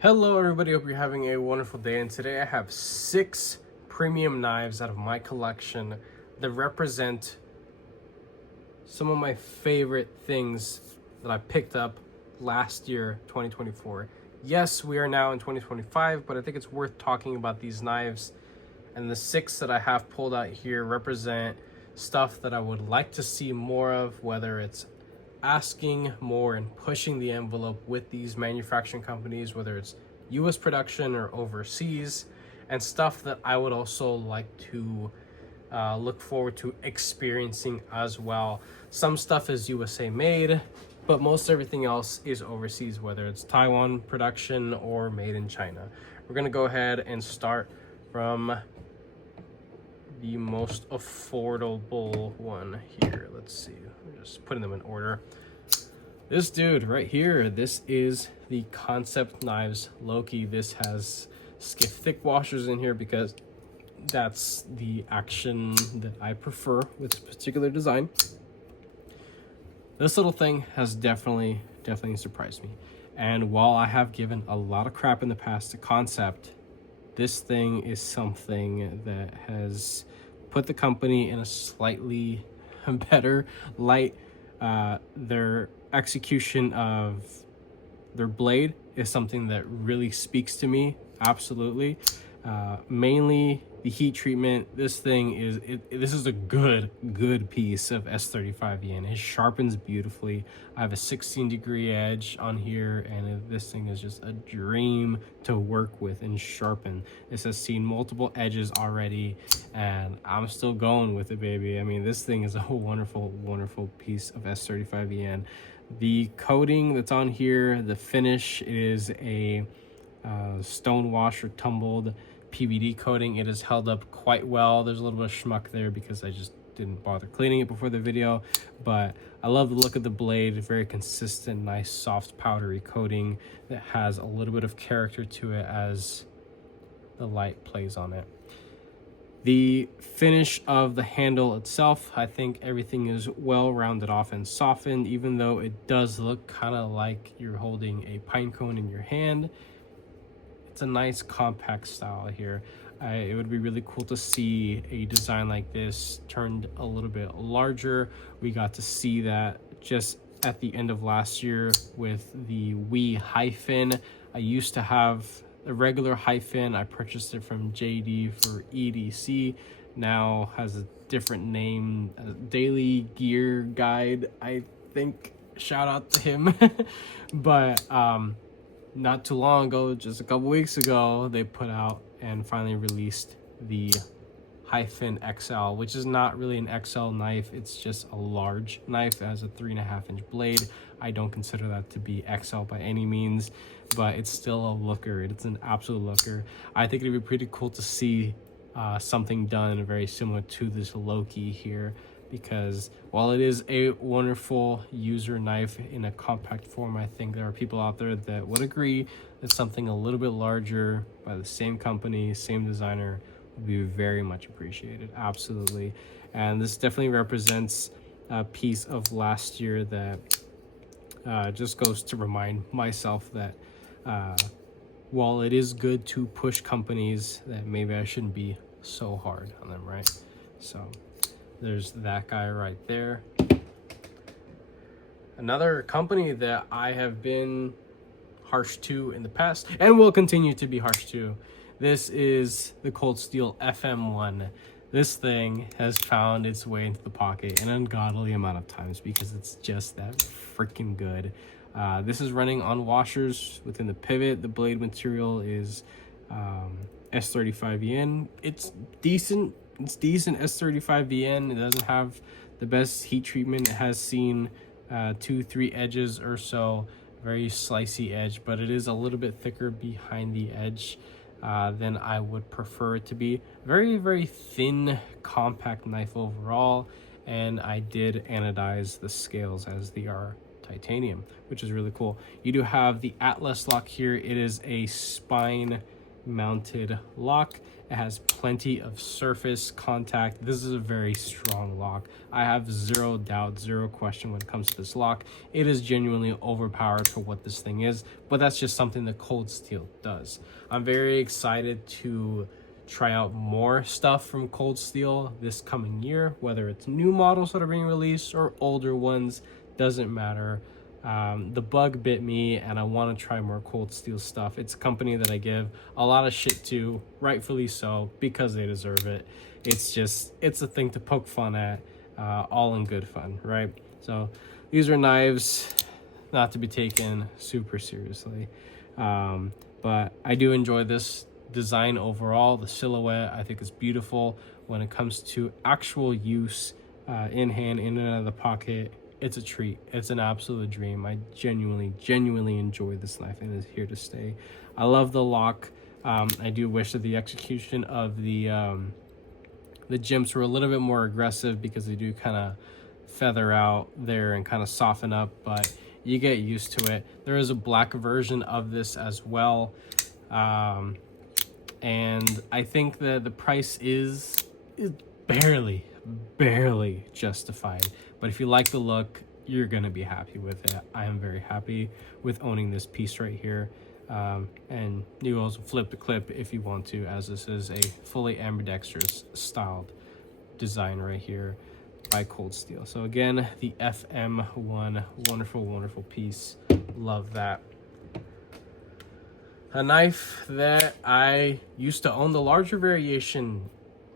Hello everybody, hope you're having a wonderful day, and today I have 6 premium knives out of my collection that represent some of my favorite things that I picked up last year, 2024. Yes, we are now in 2025, but I think it's worth talking about these knives, and the 6 that I have pulled out here represent stuff that I would like to see more of, whether it's asking more and pushing the envelope with these manufacturing companies, whether it's US production or overseas, and stuff that I would also like to look forward to experiencing as well. Some stuff is USA made, but most everything else is overseas, whether it's Taiwan production or made in China. We're gonna go ahead and start from the most affordable one here. Let's see, we're just putting them in order. This dude right here, this is the Concept Knives Loki. This has skiff thick washers in here because that's the action that I prefer with this particular design. This little thing has definitely surprised me. And while I have given a lot of crap in the past to Concept, this thing is something that has put the company in a slightly better light. Their execution of their blade is something that really speaks to me, absolutely. Mainly the heat treatment. This thing is this is a good piece of S35 It sharpens beautifully. I have a 16-degree edge on here, and this thing is just a dream to work with and sharpen. This has seen multiple edges already, and I'm still going with it, baby. I mean, this thing is a wonderful piece of S35 The coating that's on here, the finish is a stone wash or tumbled PVD coating. It has held up quite well. There's a little bit of schmuck there because I just didn't bother cleaning it before the video, but I love the look of the blade. Very consistent, nice, soft, powdery coating that has a little bit of character to it as the light plays on it. The finish of the handle itself, I think everything is well rounded off and softened, even though it does look kind of like you're holding a pine cone in your hand. It's a nice compact style here. It would be really cool to see a design like this turned a little bit larger. We got to see that just at the end of last year with the Wii hyphen. I used to have a regular hyphen. I purchased it from JD for EDC. Now has a different name, Daily Gear Guide, I think. Shout out to him. But not too long ago, just a couple weeks ago, they put out and finally released the hyphen XL, which is not really an XL knife. It's just a large knife. It has a 3.5-inch blade. I don't consider that to be XL by any means, but it's still a looker. It's an absolute looker. I think it'd be pretty cool to see something done very similar to this Loki here, because while it is a wonderful user knife in a compact form, I think there are people out there that would agree that something a little bit larger by the same company, same designer, would be very much appreciated. Absolutely. And this definitely represents a piece of last year that just goes to remind myself that while it is good to push companies, that maybe I shouldn't be so hard on them, right? So there's that guy right there. Another company that I have been harsh to in the past and will continue to be harsh to, this is the Cold Steel FM1. This thing has found its way into the pocket an ungodly amount of times because it's just that freaking good. This is running on washers within the pivot. The blade material is S35 It's decent. It's decent S35 It doesn't have the best heat treatment. It has seen 2-3 edges or so, very slicey edge, but it is a little bit thicker behind the edge than I would prefer it to be. Very thin, compact knife overall, and I did anodize the scales as they are titanium, which is really cool. You do have the Atlas lock here. It is a spine mounted lock. It has plenty of surface contact. This is a very strong lock. I have zero doubt, zero question when it comes to this lock. It is genuinely overpowered for what this thing is, but that's just something that Cold Steel does. I'm very excited to try out more stuff from Cold Steel this coming year, whether it's new models that are being released or older ones, doesn't matter. The bug bit me and I want to try more Cold Steel stuff. It's a company that I give a lot of shit to, rightfully so, because they deserve it. It's a thing to poke fun at, all in good fun, right? So these are knives not to be taken super seriously, but I do enjoy this design overall. The silhouette I think is beautiful. When it comes to actual use, in hand, in and out of the pocket, it's a treat. It's an absolute dream. I genuinely enjoy this knife and it's here to stay. I love the lock. I do wish that the execution of the jimps were a little bit more aggressive, because they do kind of feather out there and kind of soften up, but you get used to it. There is a black version of this as well, and I think that the price is barely justified. But if you like the look, you're gonna be happy with it. I am very happy with owning this piece right here. And you also flip the clip if you want to, as this is a fully ambidextrous styled design right here by Cold Steel. So again, the FM1, wonderful piece. Love that. A knife that I used to own the larger variation,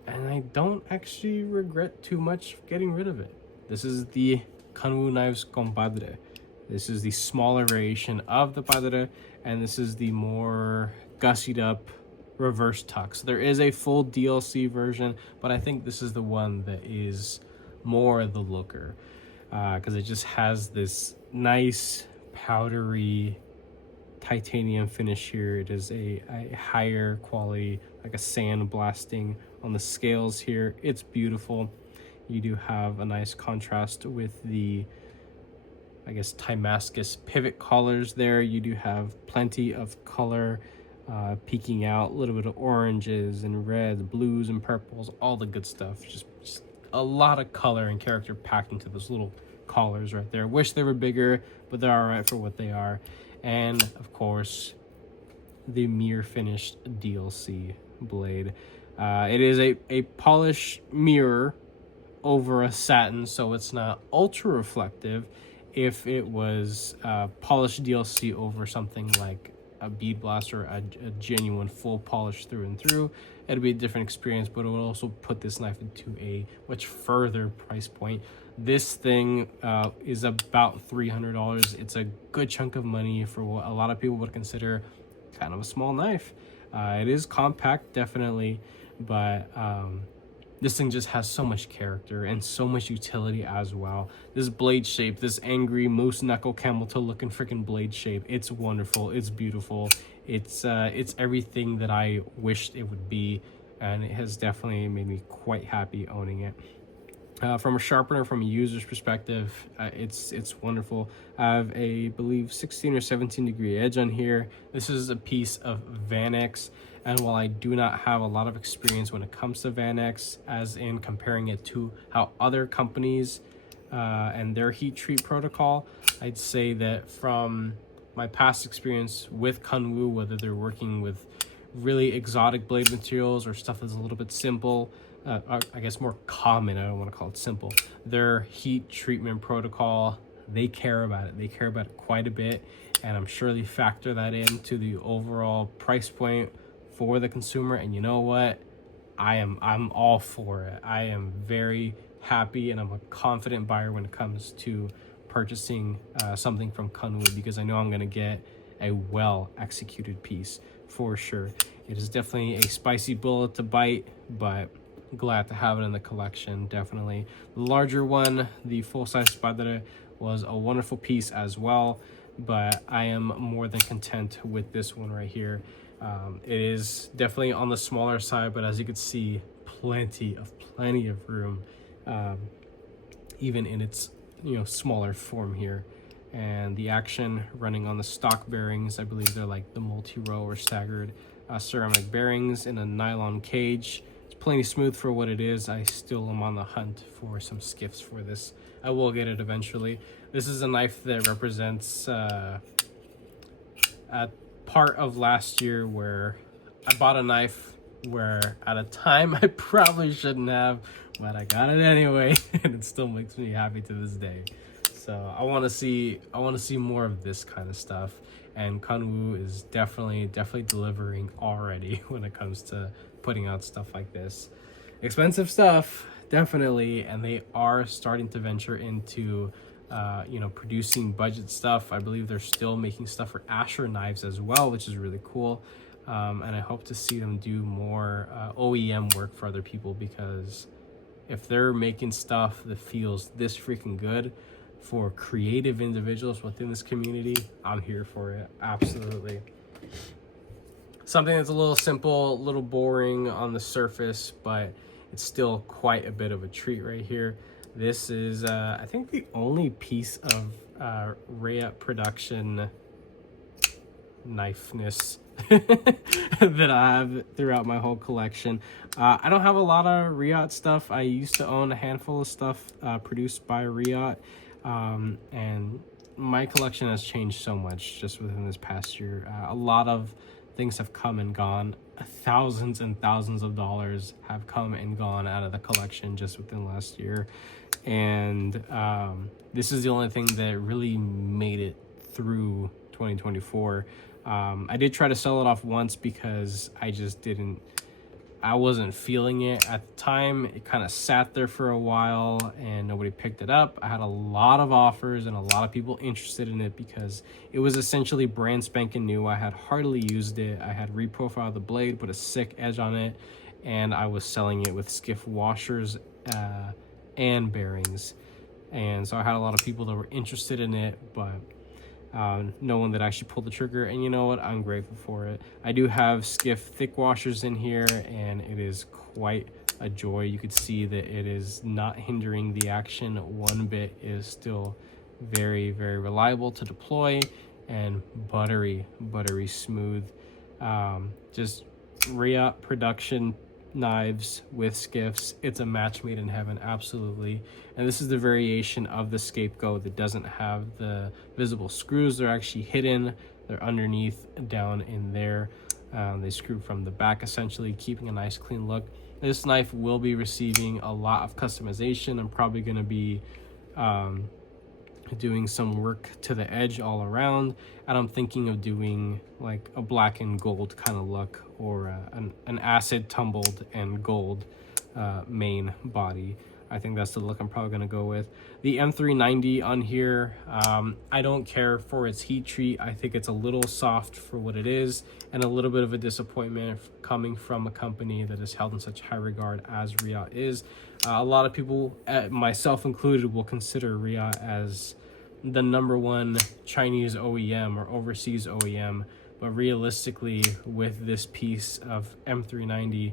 and I don't actually regret too much getting rid of it. This is the Kuu Compadre. This is the smaller variation of the Padre, and this is the more gussied up reverse tuck. So there is a full DLC version, but I think this is the one that is more the looker, because it just has this nice powdery titanium finish here. It is a higher quality, like a sand blasting on the scales here. It's beautiful. You do have a nice contrast with the, I guess, Damascus pivot collars there. You do have plenty of color peeking out, a little bit of oranges and reds, blues and purples, all the good stuff. Just a lot of color and character packed into those little collars right there. Wish they were bigger, but they're all right for what they are. And of course, the mirror finished DLC blade. It is a polished mirror over a satin, so it's not ultra reflective. If it was polished DLC over something like a bead blast or a genuine full polish through and through, it'd be a different experience, but it would also put this knife into a much further price point. This thing is about $300. It's a good chunk of money for what a lot of people would consider kind of a small knife. It is compact, definitely, but this thing just has so much character and so much utility as well. This blade shape, this angry moose knuckle camel toe looking freaking blade shape, it's wonderful, it's beautiful, it's everything that I wished it would be, and it has definitely made me quite happy owning it. From a sharpener, from a user's perspective, it's wonderful. I have a, believe, 16 or 17 degree edge on here. This is a piece of Vanex, and while I do not have a lot of experience when it comes to Vanex, as in comparing it to how other companies and their heat treat protocol, I'd say that from my past experience with Kuu, whether they're working with really exotic blade materials or stuff that's a little bit simple, I guess more common, I don't want to call it simple, their heat treatment protocol, they care about it. They care about it quite a bit, and I'm sure they factor that into the overall price point for the consumer. And you know what? I'm all for it. I am very happy, and I'm a confident buyer when it comes to purchasing something from Kuu, because I know I'm going to get a well executed piece for sure. It is definitely a spicy bullet to bite, but glad to have it in the collection, definitely. The larger one, the full-size Padre, was a wonderful piece as well, but I am more than content with this one right here. It is definitely on the smaller side, but as you can see, plenty of room, even in its smaller form here. and the action running on the stock bearings. I believe they're like the multi-row or staggered ceramic bearings in a nylon cage. It's plenty smooth for what it is. I still am on the hunt for some skiffs for this. I will get it eventually. This is a knife that represents a part of last year where I bought a knife where at a time I probably shouldn't have, but I got it anyway, and it still makes me happy to this day. So I want to see more of this kind of stuff, and Kunwu is definitely delivering already when it comes to putting out stuff like this. Expensive stuff, definitely, and they are starting to venture into producing budget stuff. I believe they're still making stuff for Asher knives as well, which is really cool. And I hope to see them do more OEM work for other people, because if they're making stuff that feels this freaking good for creative individuals within this community, I'm here for it. Absolutely. Something that's a little simple, a little boring on the surface, but it's still quite a bit of a treat right here. This is, I think, the only piece of Riot production knifeness that I have throughout my whole collection. I don't have a lot of Riot stuff. I used to own a handful of stuff produced by Riot, and my collection has changed so much just within this past year. A lot of things have come and gone. Thousands and thousands of dollars have come and gone out of the collection just within last year, and this is the only thing that really made it through 2024. I did try to sell it off once because I wasn't feeling it at the time. It kind of sat there for a while and nobody picked it up. I had a lot of offers and a lot of people interested in it because it was essentially brand spanking new. I had hardly used it. I had reprofiled the blade, put a sick edge on it, and I was selling it with skiff washers and bearings. And so I had a lot of people that were interested in it, but no one that actually pulled the trigger, and you know what, I'm grateful for it. I do have skiff thick washers in here, and it is quite a joy. You could see that it is not hindering the action one bit. It is still very, very reliable to deploy and buttery smooth. Just Riot production knives with skiffs. It's a match made in heaven, absolutely. And this is the variation of the Scapegoat that doesn't have the visible screws. They're actually hidden. They're underneath down in there. They screw from the back, essentially keeping a nice clean look. This knife will be receiving a lot of customization. I'm probably going to be doing some work to the edge all around, and I'm thinking of doing like a black and gold kind of look, or an acid tumbled and gold main body. I think that's the look I'm probably going to go with. The M390 on here, I don't care for its heat treat. I think it's a little soft for what it is, and a little bit of a disappointment coming from a company that is held in such high regard as Riot is. A lot of people, myself included, will consider Riot as the #1 Chinese OEM or overseas OEM, but realistically, with this piece of M390,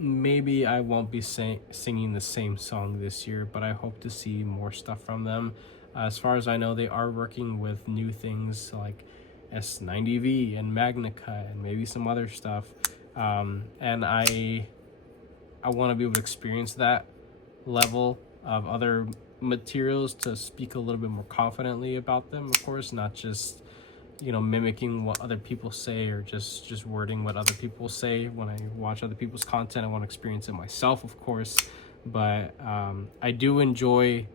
maybe I won't be singing the same song this year, but I hope to see more stuff from them. As far as I know, they are working with new things like S90V and Magnica and maybe some other stuff, and I want to be able to experience that level of other materials to speak a little bit more confidently about them, of course, not just mimicking what other people say or just wording what other people say. When I watch other people's content, I want to experience it myself, of course, but I do enjoy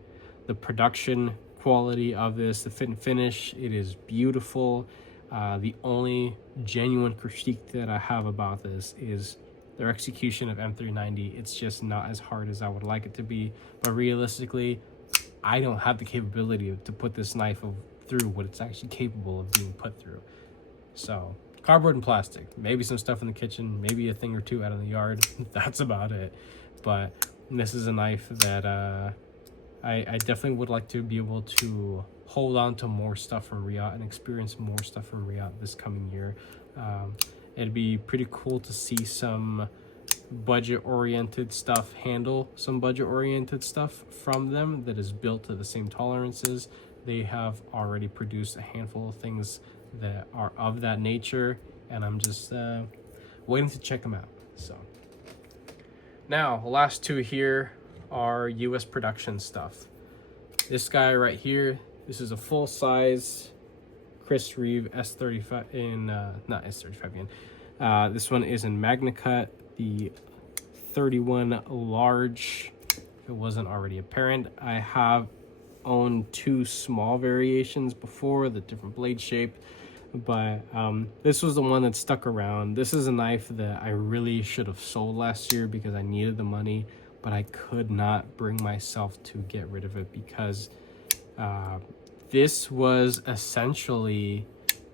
the production quality of this, the fit and finish. It is beautiful. The only genuine critique that I have about this is their execution of M390. It's just not as hard as I would like it to be, but realistically, I don't have the capability to put this knife through what it's actually capable of being put through. So cardboard and plastic, maybe some stuff in the kitchen, maybe a thing or two out in the yard. That's about it. But this is a knife that I definitely would like to be able to hold on to more stuff from Riot and experience more stuff from Riot this coming year. It'd be pretty cool to see some budget-oriented stuff handle some budget-oriented stuff from them that is built to the same tolerances. they have already produced a handful of things that are of that nature, and I'm just waiting to check them out. So now the last two here are US production stuff. This guy right here, this is a full size Chris Reeve S35 in not S35 again. This one is in Magna Cut, the 31 large, if it wasn't already apparent. I have owned two small variations before, the different blade shape, but this was the one that stuck around. This is a knife that I really should have sold last year because I needed the money, but I could not bring myself to get rid of it because this was essentially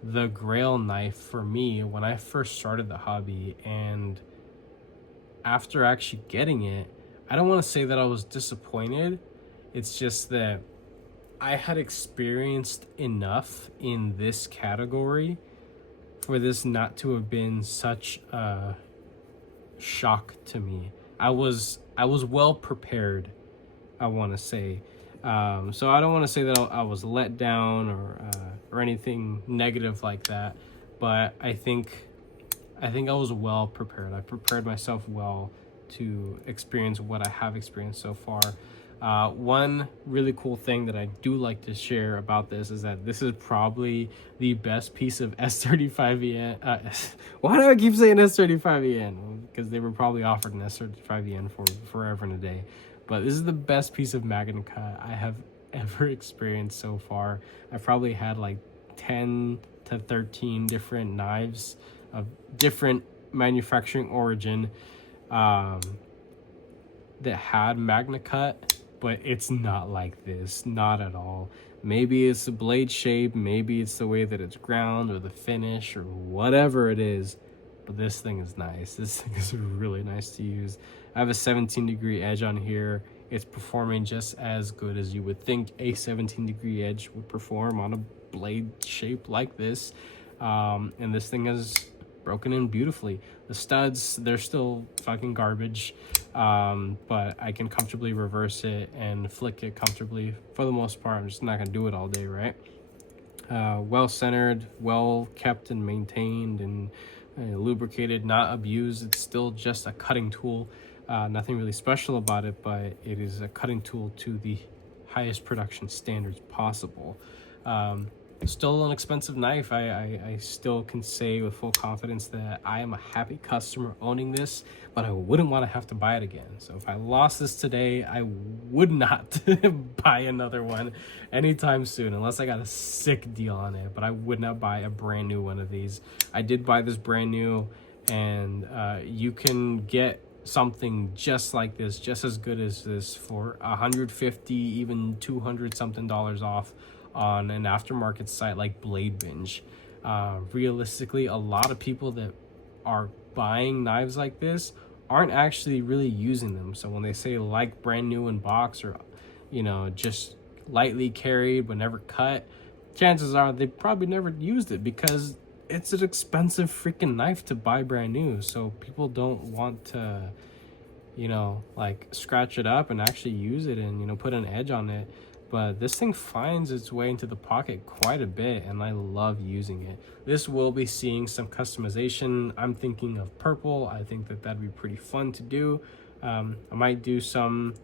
the grail knife for me when I first started the hobby. And after actually getting it, I don't want to say that I was disappointed. It's just that I had experienced enough in this category for this not to have been such a shock to me. I was well prepared, I want to say. So I don't want to say that I was let down or anything negative like that, but I think I was well prepared. I prepared myself well to experience what I have experienced so far. One really cool thing that I do like to share about this is that this is probably the best piece of S35EN. Why do I keep saying S35EN? Because they were probably offered an S35EN for forever and a day. But this is the best piece of Magna Cut I have ever experienced so far. I've probably had like 10 to 13 different knives of different manufacturing origin that had Magna Cut, but it's not like this, not at all. Maybe it's the blade shape, maybe it's the way that it's ground or the finish or whatever it is, but this thing is nice. This thing is really nice to use. I have a 17-degree edge on here. It's performing just as good as you would think a 17-degree edge would perform on a blade shape like this. And this thing is broken in beautifully. The studs, they're still fucking garbage, but I can comfortably reverse it and flick it comfortably for the most part. I'm just not gonna do it all day, right? Well centered, well kept and maintained and lubricated, not abused. It's still just a cutting tool. Nothing really special about it, but it is a cutting tool to the highest production standards possible. Still an expensive knife. I still can say with full confidence that I am a happy customer owning this, but I wouldn't want to have to buy it again. So if I lost this today, I would not buy another one anytime soon unless I got a sick deal on it, but I would not buy a brand new one of these. I did buy this brand new, and you can get something just like this, just as good as this, for $150, even $200 something off on an aftermarket site like Blade Binge. Realistically, a lot of people that are buying knives like this aren't actually really using them. So when they say like brand new in box, or just lightly carried but never cut, chances are they probably never used it because it's an expensive freaking knife to buy brand new. So people don't want to like scratch it up and actually use it and put an edge on it. But this thing finds its way into the pocket quite a bit, and I love using it. This will be seeing some customization. I'm thinking of purple. I think that that'd be pretty fun to do. I might do some,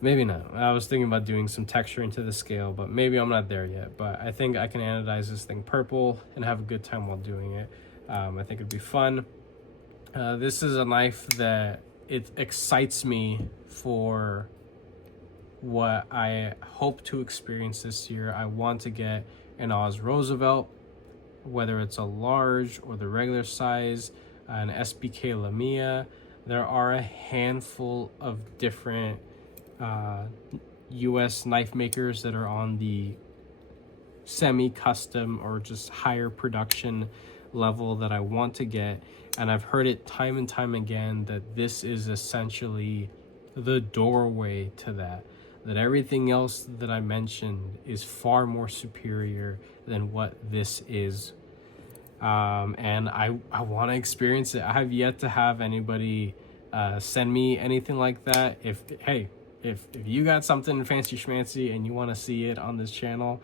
maybe not. I was thinking about doing some texture into the scale, but maybe I'm not there yet. But I think I can anodize this thing purple and have a good time while doing it. I think it'd be fun. This is a knife that it excites me for what I hope to experience this year. I want to get an Oz Roosevelt, whether it's a large or the regular size, an SBK Lamia. There are a handful of different US knife makers that are on the semi-custom or just higher production level that I want to get, and I've heard it time and time again that this is essentially the doorway to that everything else that I mentioned is far more superior than what this is. And I want to experience it. I have yet to have anybody send me anything like that. If if you got something fancy schmancy and you want to see it on this channel,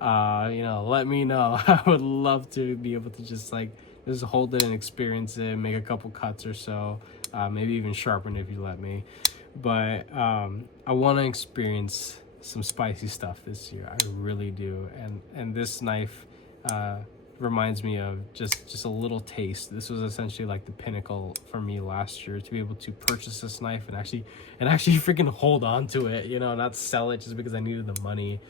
you know, let me know. I would love to be able to just hold it and experience it, make a couple cuts or so, maybe even sharpen it if you let me. But I want to experience some spicy stuff this year. I really do. And this knife reminds me of just a little taste. This was essentially like the pinnacle for me last year, to be able to purchase this knife and actually freaking hold on to it, you know, not sell it just because I needed the money.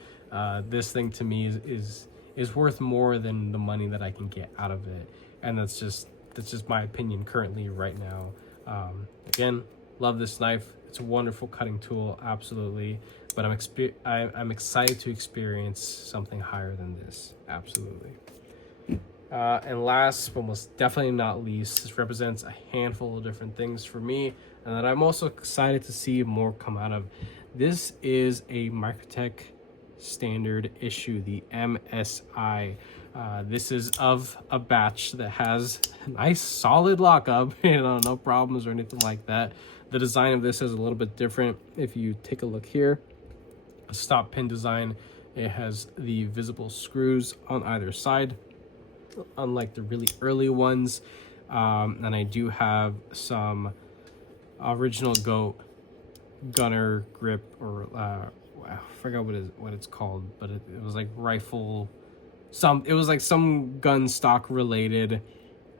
This thing to me is worth more than the money that I can get out of it. And that's just my opinion currently right now. Again, love this knife. It's a wonderful cutting tool, absolutely. But I'm excited to experience something higher than this, absolutely. And last, but most definitely not least, this represents a handful of different things for me, and that I'm also excited to see more come out of. This is a Microtech standard issue, the MSI. This is of a batch that has a nice solid lockup, you know, no problems or anything like that. The design of this is a little bit different. If you take a look here, a stop pin design, it has the visible screws on either side, unlike the really early ones. And I do have some original GOAT gunner grip, or I forgot what it's called, but it was like rifle, it was like some gun stock related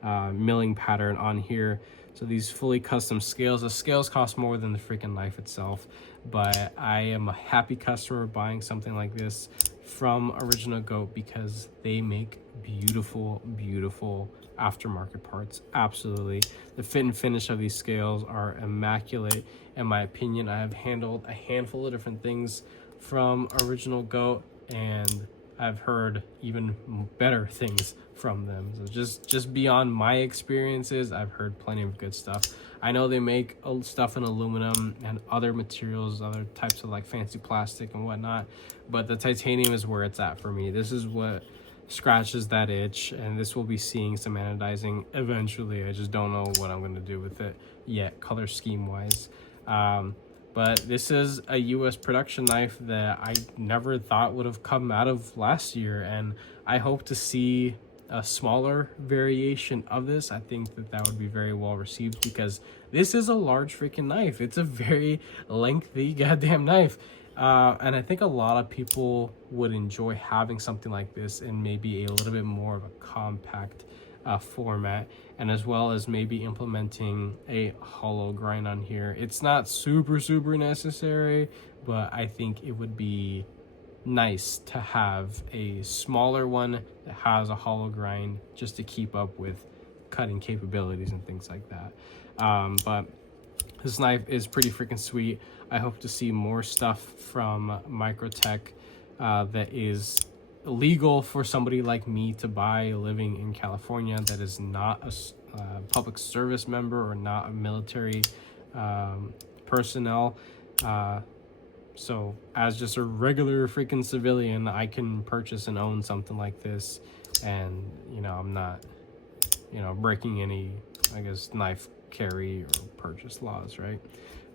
milling pattern on here. So these fully custom scales, the scales cost more than the freaking knife itself, but I am a happy customer buying something like this from Original GOAT because they make beautiful aftermarket parts. Absolutely. The fit and finish of these scales are immaculate in my opinion. I have handled a handful of different things from Original GOAT, and I've heard even better things from them. So just beyond my experiences, I've heard plenty of good stuff. I know they make stuff in aluminum and other materials, other types of like fancy plastic and whatnot, but the titanium is where it's at for me. This is what scratches that itch, and this will be seeing some anodizing eventually. I just don't know what I'm going to do with it yet, color scheme wise. But this is a US production knife that I never thought would have come out of last year, and I hope to see a smaller variation of this. I think that would be very well received because this is a large freaking knife. It's a very lengthy goddamn knife. And I think a lot of people would enjoy having something like this in maybe a little bit more of a compact format, and as well as maybe implementing a hollow grind on here. It's not super necessary, but I think it would be nice to have a smaller one that has a hollow grind just to keep up with cutting capabilities and things like that. But this knife is pretty freaking sweet. I hope to see more stuff from Microtech that is legal for somebody like me to buy living in California, that is not a public service member or not a military personnel. So as just a regular freaking civilian, I can purchase and own something like this, and you know, I'm not, you know, breaking any, I guess, knife carry or purchase laws, right?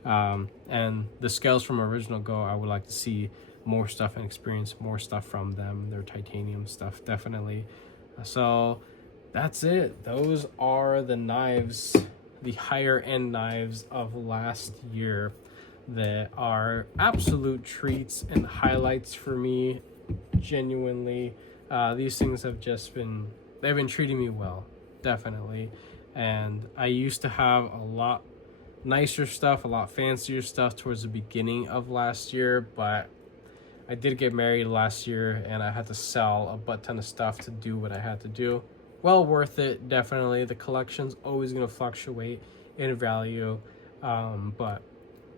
And the scales from Original GOAT, I would like to see more stuff and experience more stuff from them, their titanium stuff, definitely. So that's it. Those are the knives, the higher end knives of last year that are absolute treats and highlights for me, genuinely. These things have just they've been treating me well, definitely. And I used to have a lot nicer stuff, a lot fancier stuff towards the beginning of last year, but I did get married last year and I had to sell a butt ton of stuff to do what I had to do. Well worth it, definitely. The collection's always going to fluctuate in value, but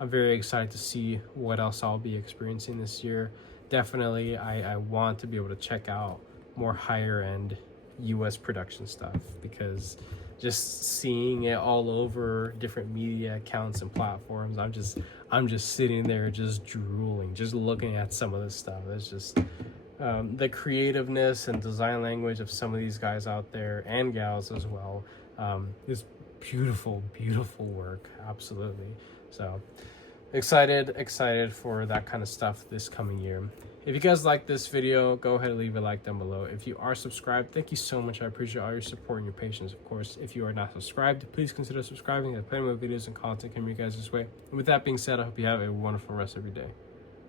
I'm very excited to see what else I'll be experiencing this year. Definitely, I want to be able to check out more higher end US production stuff, because just seeing it all over different media accounts and platforms, I'm just sitting there just drooling, just looking at some of this stuff. It's just the creativeness and design language of some of these guys out there, and gals as well, is beautiful work. Absolutely. So excited for that kind of stuff this coming year. If you guys like this video, go ahead and leave a like down below. If you are subscribed, thank you so much. I appreciate all your support and your patience. Of course, if you are not subscribed, please consider subscribing. I have plenty more videos and content coming you guys this way. And with that being said, I hope you have a wonderful rest of your day.